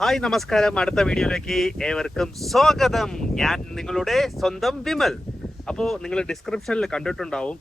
Hi നമസ്കാരം. അടുത്ത വീഡിയോയിലേക്ക് ഏവർക്കും സ്വാഗതം. ഞാൻ നിങ്ങളുടെ സ്വന്തം വിമൽ. അപ്പോൾ നിങ്ങൾ ഡിസ്ക്രിപ്ഷനിൽ കണ്ടിട്ടുണ്ടാവും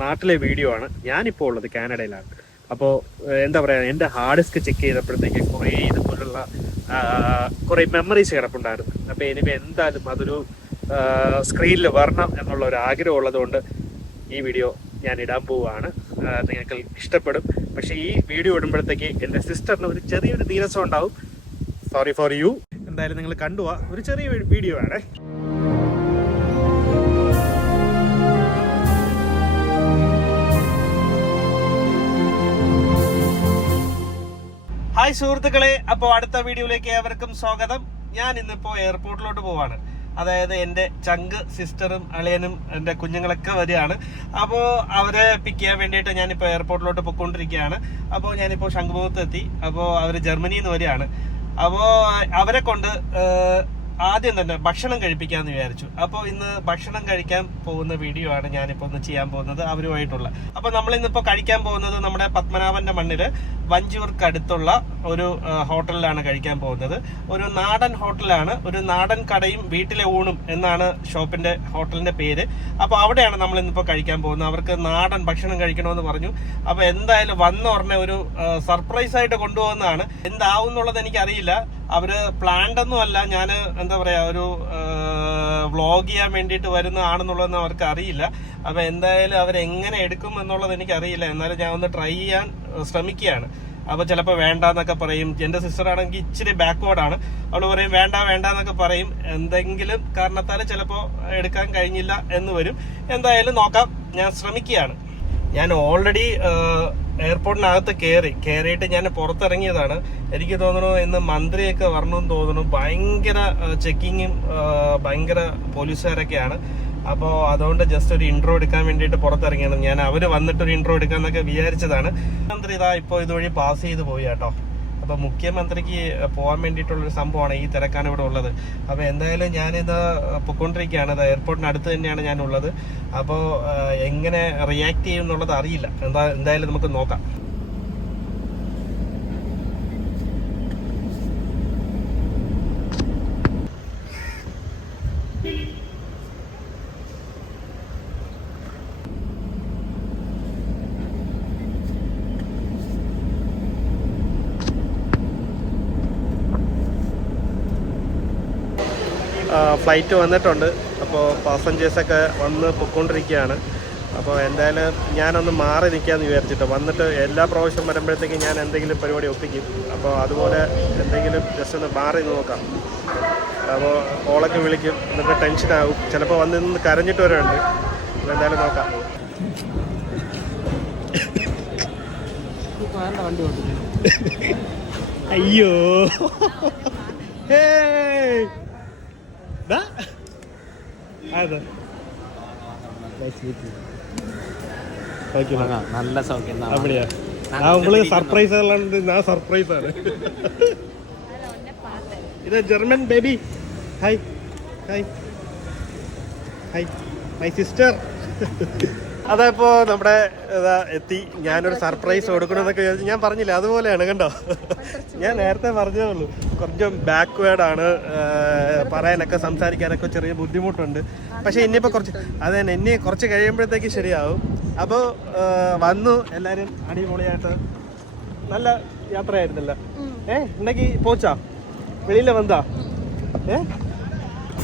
നാട്ടിലെ വീഡിയോ ആണ്. ഞാനിപ്പോൾ ഉള്ളത് കാനഡയിലാണ്. അപ്പോൾ എന്താ പറയുക എന്റെ ഹാർഡ് ഡിസ്ക് ചെക്ക് ചെയ്തപ്പോഴത്തേക്ക് കുറേ ഇതുപോലുള്ള കുറേ മെമ്മറീസ് കിടപ്പുണ്ടായിരുന്നു. അപ്പോൾ ഇനിയിപ്പോൾ എന്തായാലും അതൊരു സ്ക്രീനിൽ വരണം എന്നുള്ള ഒരു ആഗ്രഹം ഉള്ളതുകൊണ്ട് ഈ വീഡിയോ ഞാൻ ഇടാൻ പോവുകയാണ്. നിങ്ങൾക്ക് ഇഷ്ടപ്പെടും. പക്ഷേ ഈ വീഡിയോ ഇടുമ്പോഴത്തേക്ക് എന്റെ സിസ്റ്ററിന് ഒരു ചെറിയൊരു നീരസം ഉണ്ടാവും. സോറി ഫോർ യു എന്തായാലും നിങ്ങൾ കണ്ടുപോവാ ഒരു ചെറിയ വീഡിയോ ആണേ. ഹായ് സുഹൃത്തുക്കളെ. അപ്പോൾ അടുത്ത വീഡിയോയിലേക്ക് ഏവർക്കും സ്വാഗതം. ഞാൻ ഇന്നിപ്പോ എയർപോർട്ടിലോട്ട് പോവാണ്. അതായത് എന്റെ ചങ്ക് സിസ്റ്ററും അളിയനും എന്റെ കുഞ്ഞുങ്ങളൊക്കെ വരികയാണ്. അപ്പോൾ അവരെ പിക്ക് ചെയ്യാൻ വേണ്ടിയിട്ട് ഞാനിപ്പോൾ എയർപോർട്ടിലോട്ട് പോയിക്കൊണ്ടിരിക്കുകയാണ്. അപ്പോൾ ഞാനിപ്പോൾ ശംഖുമുഖത്ത് എത്തി അപ്പോൾ അവർ ജർമ്മനിയിൽ നിന്ന് വരികയാണ്. അപ്പോൾ അവരെ കൊണ്ട് ആദ്യം തന്നെ ഭക്ഷണം കഴിപ്പിക്കാന്ന് വിചാരിച്ചു. അപ്പോൾ ഇന്ന് ഭക്ഷണം കഴിക്കാൻ പോകുന്ന വീഡിയോ ആണ് ഞാനിപ്പോൾ ഒന്ന് ചെയ്യാൻ പോകുന്നത് അവരുമായിട്ടുള്ള. അപ്പോൾ നമ്മൾ ഇന്നിപ്പോൾ കഴിക്കാൻ പോകുന്നത് നമ്മുടെ പത്മനാഭന്റെ മണ്ണിൽ വഞ്ചൂർക്കടുത്തുള്ള ഒരു ഹോട്ടലിലാണ് കഴിക്കാൻ പോകുന്നത്. ഒരു നാടൻ ഹോട്ടലാണ് ഒരു നാടൻ കടയും വീട്ടിലെ ഊണും എന്നാണ് ഷോപ്പിന്റെ ഹോട്ടലിന്റെ പേര്. അപ്പോൾ അവിടെയാണ് നമ്മൾ ഇന്നിപ്പോൾ കഴിക്കാൻ പോകുന്നത്. അവർക്ക് നാടൻ ഭക്ഷണം കഴിക്കണമെന്ന് പറഞ്ഞു. അപ്പോൾ എന്തായാലും വന്ന ഉടനെ ഒരു സർപ്രൈസ് ആയിട്ട് കൊണ്ടുപോകുന്നതാണ്. എന്താവും എന്നുള്ളത് എനിക്കറിയില്ല. അവർ പ്ലാൻഡ് ഒന്നും അല്ല. ഞാൻ എന്താ പറയാ ഒരു വ്ളോഗ് ചെയ്യാൻ വേണ്ടിയിട്ട് വരുന്നതാണെന്നുള്ളതൊന്നും അവർക്ക് അറിയില്ല. അപ്പൊ എന്തായാലും അവരെങ്ങനെ എടുക്കും എന്നുള്ളത് എനിക്ക് അറിയില്ല എന്നാലും ഞാൻ ഒന്ന് ട്രൈ ചെയ്യാൻ ശ്രമിക്കുകയാണ്. അപ്പൊ ചിലപ്പോൾ വേണ്ട എന്നൊക്കെ പറയും. എന്റെ സിസ്റ്റർ ആണെങ്കിൽ ഇച്ചിരി ബാക്ക്വേർഡ് ആണ്. അവൾ പറയും വേണ്ട വേണ്ട എന്നൊക്കെ പറയും. എന്തെങ്കിലും കാരണത്താൽ ചിലപ്പോൾ എടുക്കാൻ കഴിഞ്ഞില്ല എന്ന് വരും. എന്തായാലും നോക്കാം. ഞാൻ ശ്രമിക്കുകയാണ്. ഞാൻ ഓൾറെഡി എയർപോർട്ടിനകത്ത് കയറി കയറിയിട്ട് ഞാൻ പുറത്തിറങ്ങിയതാണ്. എനിക്ക് തോന്നുന്നു ഇന്ന് മന്ത്രിയൊക്കെ വരണമെന്ന് തോന്നുന്നു. ഭയങ്കര ചെക്കിങ്ങും ഭയങ്കര പോലീസുകാരൊക്കെയാണ്. അപ്പോൾ അതുകൊണ്ട് ജസ്റ്റ് ഒരു ഇൻട്രോ എടുക്കാൻ വേണ്ടിയിട്ട് പുറത്തിറങ്ങിയാണ്. ഞാൻ അവർ വന്നിട്ട് ഒരു ഇൻട്രോ എടുക്കാന്നൊക്കെ വിചാരിച്ചതാണ്. മന്ത്രി ഇതാ ഇപ്പോൾ ഇതുവഴി പാസ് ചെയ്ത് പോയി കേട്ടോ. അപ്പൊ മുഖ്യമന്ത്രിക്ക് പോകാൻ വേണ്ടിയിട്ടുള്ളൊരു സംഭവമാണ് ഈ തിരക്കാണ് ഇവിടെ ഉള്ളത്. അപ്പോൾ എന്തായാലും ഞാനിത് പൊയ്ക്കൊണ്ടിരിക്കുകയാണ്. ഇത് എയർപോർട്ടിന് അടുത്ത് തന്നെയാണ് ഞാൻ ഉള്ളത് അപ്പോൾ എങ്ങനെ റിയാക്ട് ചെയ്യും എന്നുള്ളത് അറിയില്ല. എന്താ എന്തായാലും നമുക്ക് നോക്കാം. ഫ്ലൈറ്റ് വന്നിട്ടുണ്ട്. അപ്പോൾ പാസഞ്ചേഴ്സൊക്കെ വന്ന് പൊയ്ക്കൊണ്ടിരിക്കുകയാണ് അപ്പോൾ എന്തായാലും ഞാനൊന്ന് മാറി നിൽക്കാമെന്ന് വിചാരിച്ചിട്ട്. വന്നിട്ട് എല്ലാ പ്രാവശ്യം വരുമ്പോഴത്തേക്കും ഞാൻ എന്തെങ്കിലും പരിപാടി ഒപ്പിക്കും. അപ്പോൾ അതുപോലെ എന്തെങ്കിലും ജസ്റ്റ് ഒന്ന് മാറി നോക്കാം. അപ്പോൾ കോളൊക്കെ വിളിക്കും. എന്നിട്ട് ടെൻഷനാകും ചിലപ്പോൾ വന്ന് നിന്ന് കരഞ്ഞിട്ട് വരുന്നുണ്ട് അപ്പോൾ എന്തായാലും നോക്കാം. അയ്യോ. ഹേയ്. Да? അതെ നല്ല സൗകര്യം അപ്പടിയാ നമ്മൾ സർപ്രൈസ് അല്ലാണ്ട് ഞാൻ സർപ്രൈസ് ആണ്. ഇത് German baby hi hi hi my sister അതപ്പോ നമ്മുടെ എത്തി. ഞാനൊരു സർപ്രൈസ് കൊടുക്കണമെന്നൊക്കെ വിചാരിച്ചു ഞാൻ പറഞ്ഞില്ല? അതുപോലെയാണ് കണ്ടോ? ഞാൻ നേരത്തെ പറഞ്ഞതേ ഉള്ളൂ. കുറച്ച് ബാക്ക്വേർഡ് ആണ്. പറയാനൊക്കെ സംസാരിക്കാനൊക്കെ ചെറിയ ബുദ്ധിമുട്ടുണ്ട്. പക്ഷെ ഇനിയിപ്പോൾ കുറച്ച് അത് തന്നെ ഇനി കുറച്ച് കഴിയുമ്പോഴത്തേക്ക് ശരിയാവും. അപ്പോൾ വന്നു. എല്ലാരും അടിപൊളിയായിട്ട് നല്ല യാത്രയായിരുന്നല്ല. ഏ ഉണ്ടെങ്കിൽ പോച്ചാ. വെളിയിലെ വന്നാ ഏ?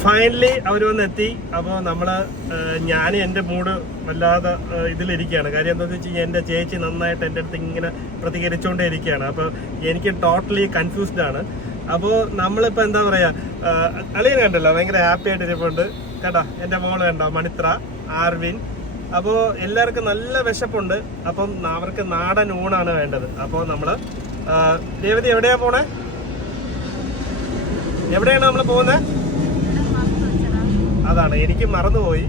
ഫൈനലി അവർ വന്നെത്തി. അപ്പോൾ നമ്മൾ ഞാൻ എന്റെ മൂഡ് വല്ലാതെ ഇതിലിരിക്കുകയാണ്. കാര്യം എന്താണെന്ന് വെച്ച് കഴിഞ്ഞാൽ എന്റെ ചേച്ചി നന്നായിട്ട് എന്റെ അടുത്ത് ഇങ്ങനെ പ്രതികരിച്ചുകൊണ്ടേ ഇരിക്കുകയാണ്. അപ്പോൾ എനിക്ക് ടോട്ടലി കൺഫ്യൂസ്ഡ് ആണ്. അപ്പോൾ നമ്മളിപ്പോൾ എന്താ പറയുക അളിയൻ കണ്ടല്ലോ? ഭയങ്കര ഹാപ്പി ആയിട്ട് ഇരിപ്പുണ്ട്. കേട്ടോ? എന്റെ മോൾ കണ്ടോ? മണിത്ര ആർവിൻ. അപ്പോൾ എല്ലാവർക്കും നല്ല വിശപ്പുണ്ട്. അപ്പം അവർക്ക് നാടൻ ഊണാണ് വേണ്ടത്. അപ്പോൾ നമ്മൾ രേവതി എവിടെയാണ് പോണേ? എവിടെയാണ് നമ്മൾ പോകുന്നത് അതാണ്. എനിക്ക് മറന്നുപോയി.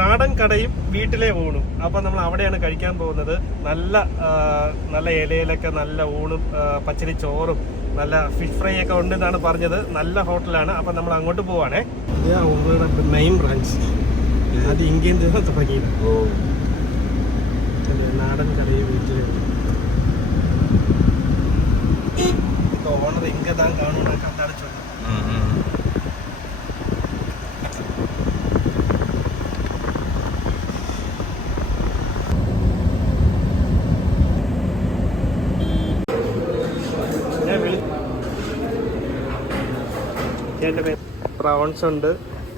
നാടൻ കടയും വീട്ടിലെ ഊണും. അപ്പം നമ്മൾ അവിടെയാണ് കഴിക്കാൻ പോകുന്നത്. നല്ല നല്ല ഇലയിലൊക്കെ നല്ല ഊണും പച്ചരി ചോറും നല്ല ഫിഷ് ഫ്രൈ ഒക്കെ ഉണ്ടെന്നാണ് പറഞ്ഞത്. നല്ല ഹോട്ടലാണ്. അപ്പം നമ്മൾ അങ്ങോട്ട് പോവാണേ. മെയിൻ ബ്രാഞ്ച് അത് ഇന്ത്യൻ തന്നെ തുടങ്ങി നാടൻ കടയും വീട്ടിലെ ഓണർ ഇങ്ങനെ താൻ കാണുന്ന കണ്ടടച്ചു പ്രോൺസ് ഉണ്ട്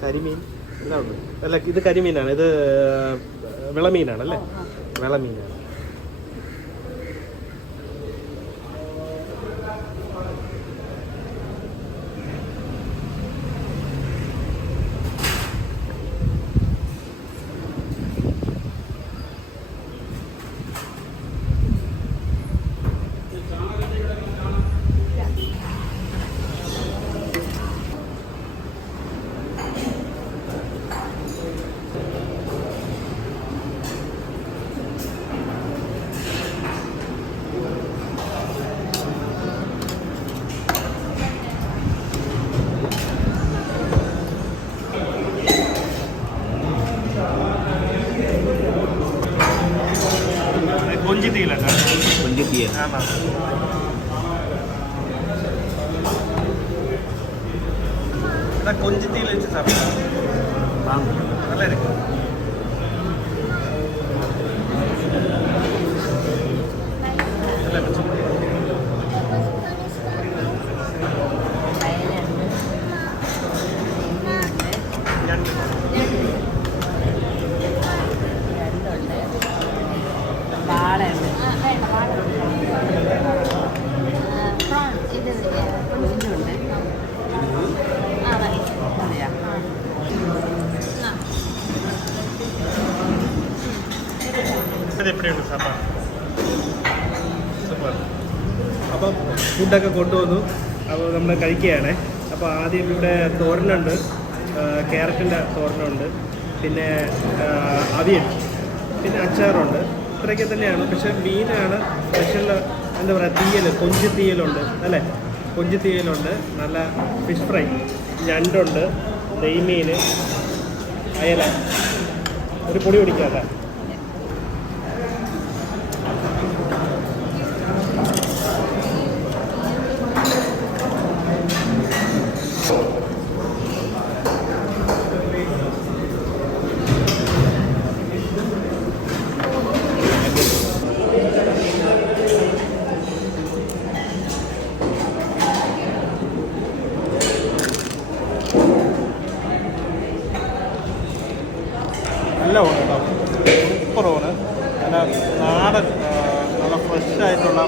കരിമീൻ എല്ലാം ഉണ്ട് അല്ല ഇത് കരിമീനാണ് ഇത് വിളമീനാണ് അല്ലേ? വിളമീനാണ്. ஆமாம் அதான் கொஞ்சம் தீயில வச்சு சாப்பிடலாம் ഫുഡൊക്കെ കൊണ്ടുവന്നു. അപ്പോൾ നമ്മൾ കഴിക്കുകയാണ്. അപ്പോൾ ആദ്യം ഇവിടെ തോരനുണ്ട്. ക്യാരറ്റിന്റെ തോരനുണ്ട്. പിന്നെ അവിയൽ. പിന്നെ അച്ചാറുണ്ട്. ഇത്രയൊക്കെ തന്നെയാണ്. പക്ഷേ മീനാണ് സ്പെഷ്യൽ എന്താ പറയുക തീയൽ കൊഞ്ച് തീയലുണ്ട് അല്ലേ? കൊഞ്ച് തീയലുണ്ട് നല്ല ഫിഷ് ഫ്രൈ. ഞണ്ടുണ്ട് നെയ്മീൻ അയല. ഒരു പൊടി പിടിക്കാം അല്ലേ നല്ല ഊണ് കേട്ടോ സൂപ്പർ ഊണ് നല്ല നാടൻ ആ, നല്ല ഫ്രഷ് ആയിട്ടുള്ള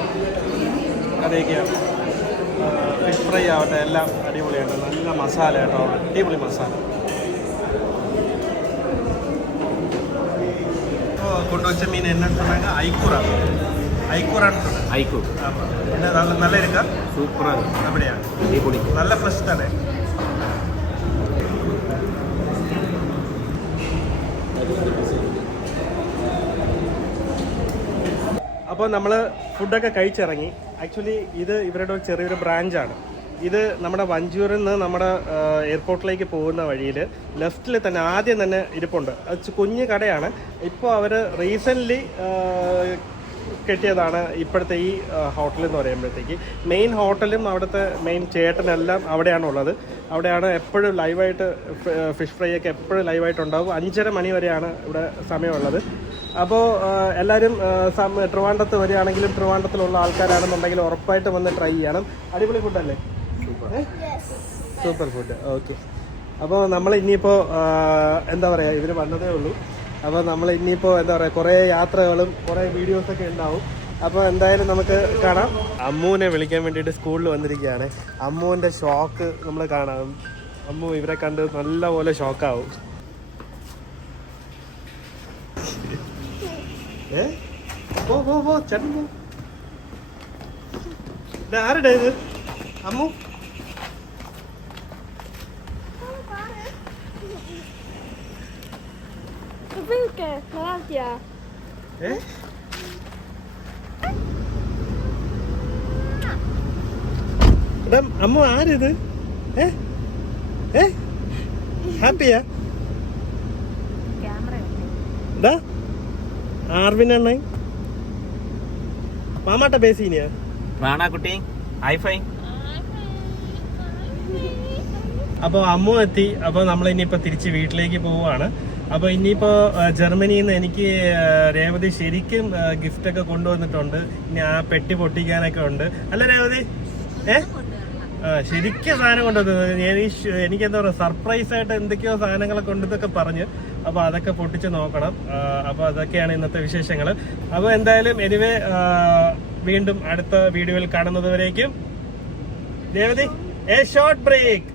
കറിയൊക്കെയാണ് ഫിഷ് ഫ്രൈ ആവട്ടെ എല്ലാം അടിപൊളിയായിട്ട് നല്ല മസാല കേട്ടോ അടിപൊളി മസാല ഇപ്പോൾ കൊണ്ടുവച്ച മീൻ என்ன சொன்னாங்க ஐக்கூரா ஐக்கூரான்னு சொன்னாங்க ഐക്കോ ஆமாம் என்ன நல்ல நல்ல இருக்கா സൂപ്പറാ அப்படியா അടിപൊളി നല്ല ഫ്രഷ് തന്നെ അപ്പോൾ നമ്മൾ ഫുഡൊക്കെ കഴിച്ചിറങ്ങി ആക്ച്വലി ഇത് ഇവരുടെ ഒരു ചെറിയൊരു ബ്രാഞ്ചാണ് ഇത് നമ്മുടെ വഞ്ചൂരിൽ നിന്ന് നമ്മുടെ എയർപോർട്ടിലേക്ക് പോകുന്ന വഴിയിൽ ലെഫ്റ്റിൽ തന്നെ ആദ്യം തന്നെ ഇരിപ്പുണ്ട്. അത് കുഞ്ഞു കടയാണ്. ഇപ്പോൾ അവർ റീസെന്റ്ലി കെട്ടിയതാണ് ഇപ്പോഴത്തെ ഈ ഹോട്ടൽ എന്ന് പറയുമ്പോഴത്തേക്ക്. മെയിൻ ഹോട്ടലും അവിടുത്തെ മെയിൻ ചേട്ടനെല്ലാം അവിടെയാണ് ഉള്ളത് അവിടെയാണ് എപ്പോഴും ലൈവായിട്ട് ഫിഷ് ഫ്രൈ ഒക്കെ എപ്പോഴും ലൈവായിട്ട് ഉണ്ടാവും അഞ്ചര മണി വരെയാണ് ഇവിടെ സമയമുള്ളത്. അപ്പോൾ എല്ലാവരും ട്രിവാൻഡത്ത് വരികയാണെങ്കിലും ട്രിവാൻഡത്തിലുള്ള ആൾക്കാരാണെന്നുണ്ടെങ്കിൽ ഉറപ്പായിട്ട് വന്ന് ട്രൈ ചെയ്യണം. അടിപൊളി ഫുഡല്ലേ സൂപ്പർ ഫുഡ് ഓക്കെ അപ്പോൾ നമ്മൾ ഇനിയിപ്പോൾ എന്താ പറയുക ഇവർ വന്നതേ ഉള്ളൂ. അപ്പോൾ നമ്മൾ ഇനിയിപ്പോൾ എന്താ പറയുക കുറേ യാത്രകളും കുറേ വീഡിയോസൊക്കെ ഉണ്ടാവും. അപ്പോൾ എന്തായാലും നമുക്ക് കാണാം. അമ്മുവിനെ വിളിക്കാൻ വേണ്ടിയിട്ട് സ്കൂളിൽ വന്നിരിക്കുകയാണ്. അമ്മുവിന്റെ ഷോക്ക് നമ്മൾ കാണാം. അമ്മു ഇവരെ കണ്ട് നല്ലപോലെ ഷോക്കാവും ഏ? പോ പോ പോ ചേട്ടൻ പോ. ആരുടെ ഇത്? അമ്മു? Vilke? Nadia. ഏ എടാ അമ്മ ആരിത് ഏ ഏ ഹാപ്പിയാ ക്യാമറ ഇതാ. ആർവിൻ അണ്ണ മാമാട്ട പേസീനിയാ വേണ കുട്ടി? ഐഫൈ അപ്പോൾ അമ്മ എത്തി. അപ്പോൾ നമ്മൾ ഇനിയിപ്പോൾ തിരിച്ച് വീട്ടിലേക്ക് പോവുകയാണ്. അപ്പോൾ ഇനിയിപ്പോ ജർമ്മനിയിൽ നിന്ന് എനിക്ക് രേവതി ശരിക്കും ഗിഫ്റ്റ് ഒക്കെ കൊണ്ടുവന്നിട്ടുണ്ട്. ഇനി ആ പെട്ടി പൊട്ടിക്കാനൊക്കെ ഉണ്ട്. അല്ല രേവതി? ഏ? ശരിക്കും സാധനം കൊണ്ടുവന്നത് ഞാൻ എനിക്ക് എന്താ പറയുക സർപ്രൈസ് ആയിട്ട് എന്തൊക്കെയോ സാധനങ്ങളൊക്കെ ഉണ്ടെന്നൊക്കെ പറഞ്ഞ്. അപ്പൊ അതൊക്കെ പൊട്ടിച്ച് നോക്കണം. അപ്പോൾ അപ്പൊ അതൊക്കെയാണ് ഇന്നത്തെ വിശേഷങ്ങൾ അപ്പൊ എന്തായാലും എനിവേ വീണ്ടും അടുത്ത വീഡിയോയിൽ കാണുന്നതുവരേക്കും രേവതി എ ഷോർട്ട് ബ്രേക്ക്